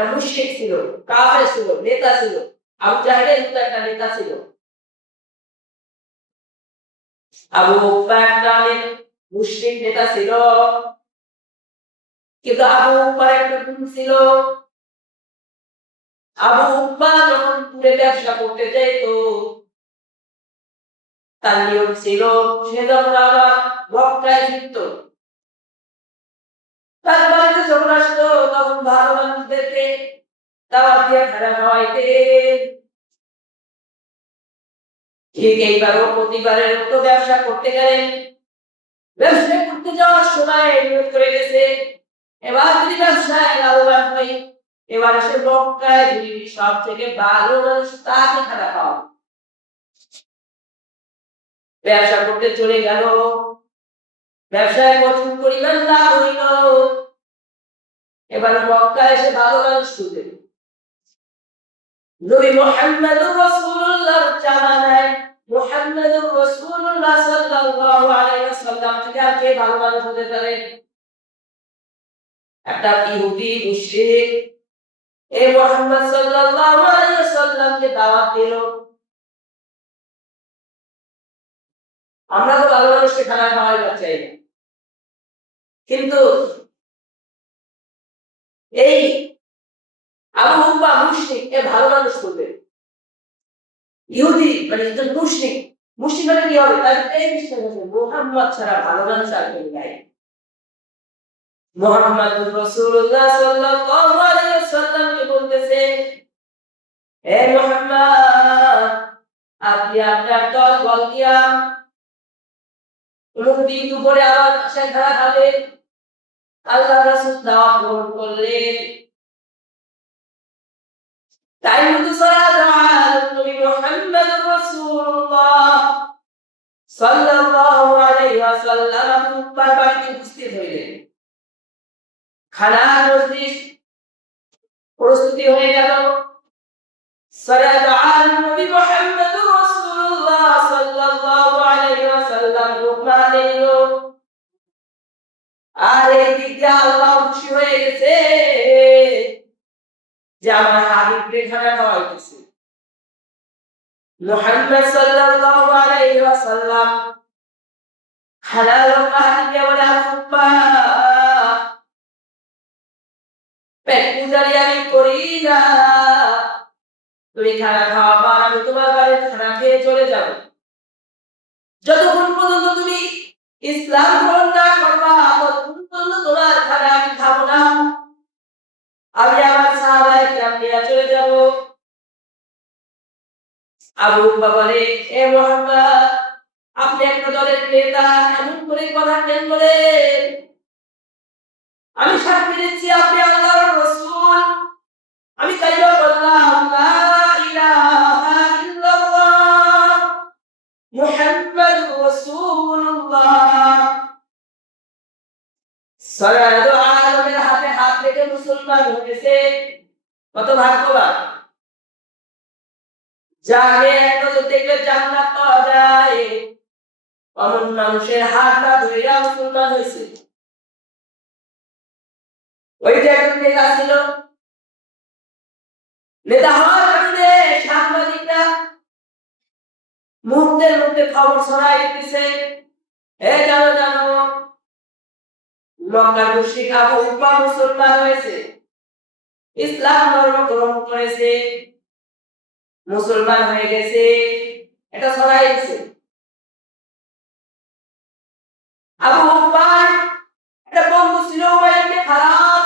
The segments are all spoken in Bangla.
একটা মুশরিক ছিল, কাফের ছিল, নেতা ছিল, আবু জাহেলের মতো একটা নেতা ছিল। আবু উকবা একটা মুশরিক নেতা ছিল। কিন্তু আবু উকবার একটা গুণ ছিল। আবু উকবা যখন পুরে ব্যবসা করতে যেত তার নিয়ম ছিল, সে যখন আবার মক্কায় ফিরত, তার বাড়িতে যখন আসতো ঠিক প্রতিবারের মতো ব্যবসা করতে গেলেন। ব্যবসা করতে যাওয়ার সময় করে গেছে। এবার যদি ব্যবসায় লাভবান হই, এবার মক্কায় যদি সব থেকে ভালো মানুষ তাকে খাওয়া ব্যবসা করতে চলে গেল। ব্যবসায় প্রচুর পরিমাণ লাভ হইল। এবার মক্কা এসে ভালো নবী মুহাম্মদুর রাসূলুল্লাহ সাল্লাল্লাহু আলাইহি ওয়াসাল্লাম থেকে আর কে ভালো পারে একটা ইহুদি মুশরিক। এই মুহাম্মদ সাল্লাল্লাহু আলাইহি ওয়াসাল্লামকে দাওয়াত দিল। আমরা তো ভালো মানুষকে খানা খাওয়াই চাই কিন্তু এই আবু হুব্বা মুশরিক, এ ভালো মানুষ করবে ইহুদি মানে একজন মুশরিক মুশরিক মানে কি হবে? তার আছে মুহাম্মদ ছাড়া ভালো মানুষ আর কেউ নাই। মুহাম্মদ সাল্লাল্লাহু আলাইহি বলতেছে হে মুহাম্মদ, আপনি আপনার দল বল দিন দুপুরে আবার বাসায় খাবে আল্লাহ রাসূল দাওয়াত গ্রহণ করলেন। তাই মতো সালাত নবী মুহাম্মদ রাসূলুল্লাহ সাল্লাল্লাহু আলাইহি ওয়াসাল্লাম উপার বাড়িতে উপস্থিত হইলেন। খানার মজলিস প্রস্তুতি হয়ে গেল। সালাত নবী মুহাম্মদ আর এই দিক দিয়ে যে আমার হাবিবকে খানা খাওয়াইতেছে মুহাম্মদ সাল্লাল্লাহু আলাইহি ওয়াসাল্লাম হাবিবকে বলে আব্বা পেট পূজারি আমি করি না। তুমি খানা খাওয়াবা আর আমি তোমার বাড়িতে খানা খেয়ে চলে যাব। যতক্ষণ পর্যন্ত তুমি ইসলাম গ্রহণ না করবা পর্যন্ত তোমার খানা আমি খাব না। আমি আমার সাহাবায়ে কিরাম নিয়ে চলে যাব। আবু বলে, এ মুহাম্মদ, আপনি একটা দলের নেতা, এমন করে কথা কেন বলেন? আমি সাক্ষী দিচ্ছি আপনি আল্লাহর রাসূল। আমি কালিমা সালাত আলমের নেতা ছিল। নেতা হওয়ার কারণে সাংবাদিকরা মুহূর্তের মধ্যে খবর ছড়াই দিতেছে। এ জানো জানো মুসলমান হয়েছে। ইসলাম ধর্ম গ্রহণ করেছে। মুসলমান হয়ে গেছে। এটা ছড়াই আবু একটা বন্ধু ছিল খারাপ।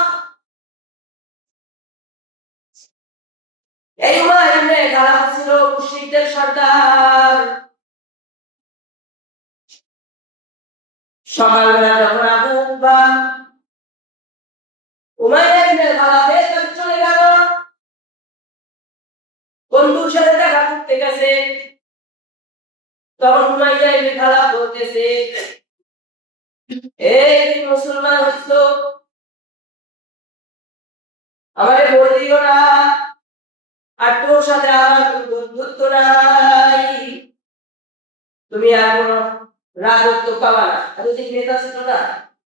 এই উমাইয়াকে খারাপ ছিল সকালবেলা যখন উকবা উমাইয়া ইবনে চলে গেল। বন্ধুর সাথে দেখা করতে গেছে। তখন উমাইয়া ইবনে খালাফ বলতেছে এই মুসলমান হচ্ছ আমারে বলে দিও না। আর তোর সাথে আমার বন্ধুত্ব নাই। তুমি আর কোনো রাজত্ব পাবা না। এতদিন নেতা ছিল না।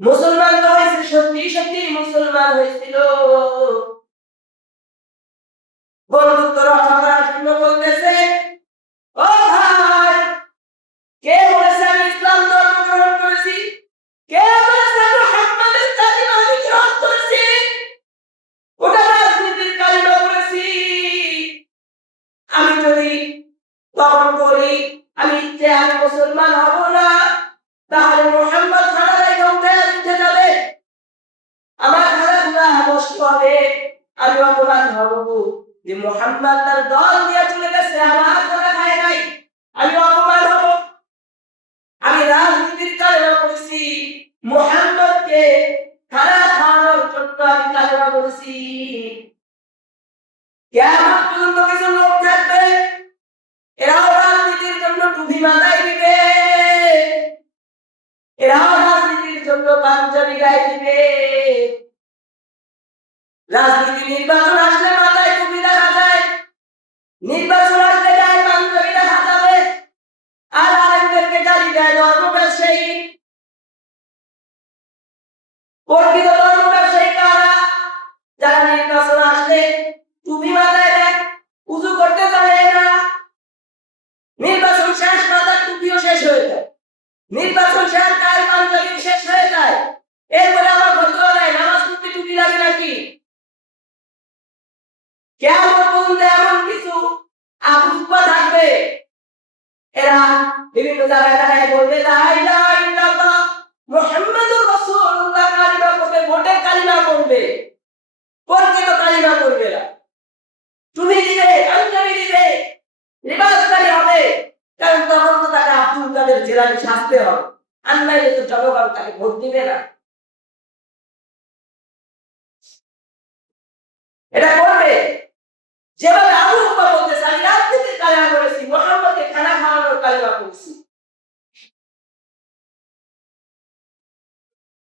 মুসলমান তো হয়েছে সত্যি সত্যি মুসলমান হয়েছিল। বন্ধুত্ব জন্য বলতেছে, ও ভাই, কে বলেছে আমি ইসলাম ধর্ম গ্রহণ করেছি? কে বলেছে আমি মুহাম্মাদের কালিমা আমি গ্রহণ করেছি? ওটা রাজনীতির করেছি আমি যদি তখন বলি, আমি যে আমি মুসলমান হব না, তাহলে হবে। আমি অপমান হব যে মোহাম্মদ তার দল দিয়ে চলে গেছে, আমার খানা খায় নাই। আমি অপমান হব। আমি রাজনীতির কালেমা করেছি মোহাম্মদকে খানা খাওয়ানোর জন্য আমি কালেমা করেছি কেমন পর্যন্ত কিছু লোক থাকবে, এরাও রাজনীতির জন্য টুপি মাথায় দিবে। এরাও রাজনীতির জন্য পাঞ্জাবি গায়ে দিবে। রাজনীতি নির্বাচন আসলে মাথায় টুপি দেখা যায়। নির্বাচন আসলে গায়ে পাঞ্জাবি দেখা যাবে। আর আরেকদেরকে গালি দেয় ধর্ম ব্যবসায়ী প্রকৃত তাকে ভোট দিবে না এটা করবে যেভাবে আবু হুবা বলতেছে আমি রাজনীতির কালিমা করেছি মোহাম্মদকে খানা খাওয়ানোর কালিমা করেছি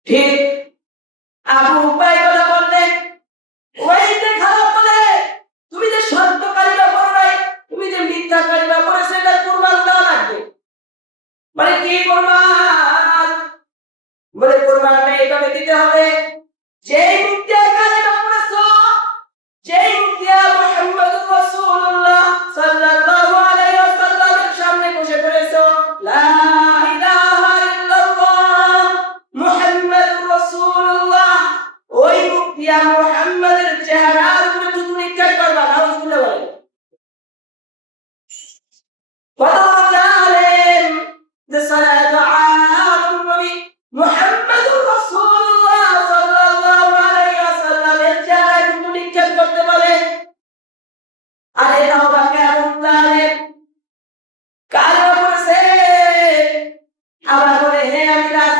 ঠিক আবু হুবা মুক্তিয়া মুহাম্মাদের চেহারার উপরে থুতু নিক্ষেপ করবা নাউজুবিল্লাহ বলে। কত জালেম যে সালাত আলাম নবী মুহাম্মাদুর রাসূলুল্লাহ সাল্লাল্লাহু আলাইহি ওয়াসাল্লামের চেহারায় থুতু নিক্ষেপ করতে বলে। আর এটাও বা কেমন জালেম, কারও বলেছে আবার বলে, হে আমি রাজি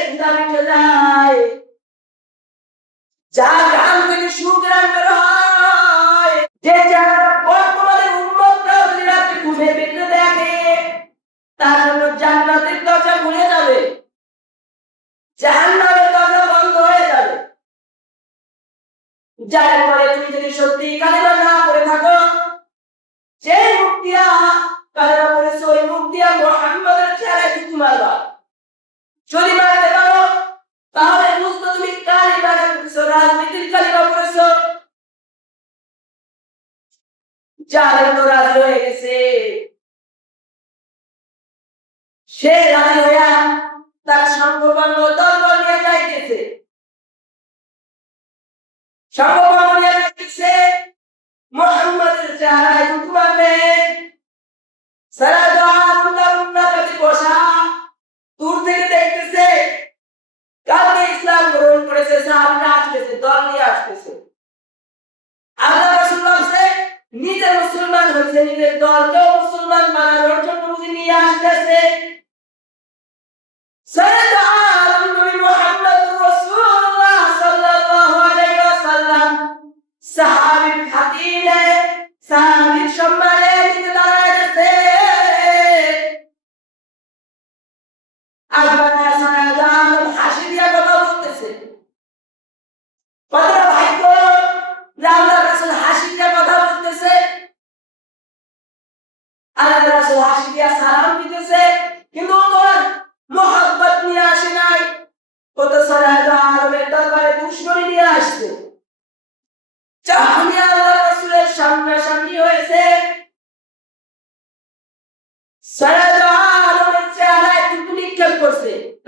খুদা যায় তার জন্য জান্নাতের দরজা খুলে যাবে। জাহান্নামের দরজা বন্ধ হয়ে যাবে। যার পরে তুমি যদি সত্যি কালেমা না করে থাকো, যে মুক্তিয়া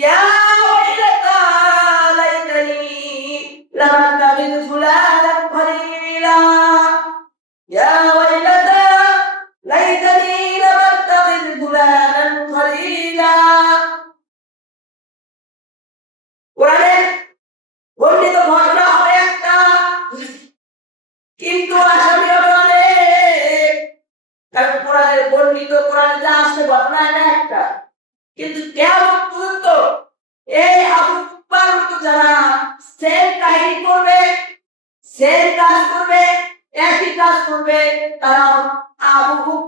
ইয়া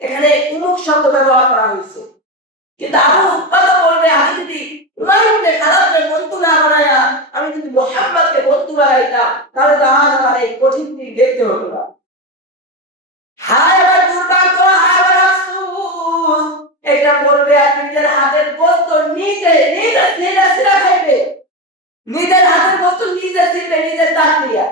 এখানে উমুক শব্দ ব্যবহার করা হয়েছে। কিন্তু আবু বলবে, আমি যদি খারাপকে বন্ধু না বানাইয়া আমি যদি মোহাম্মদকে বন্ধু বানাইতাম তাহলে আমার এই কঠিন দিন দেখতে হতো না। এটা বলবে আর নিজের হাতের বস্তু নিজে নিজে নিজে সিরা খাইবে। নিজের হাতের বস্তু নিজে নিজের দিয়া।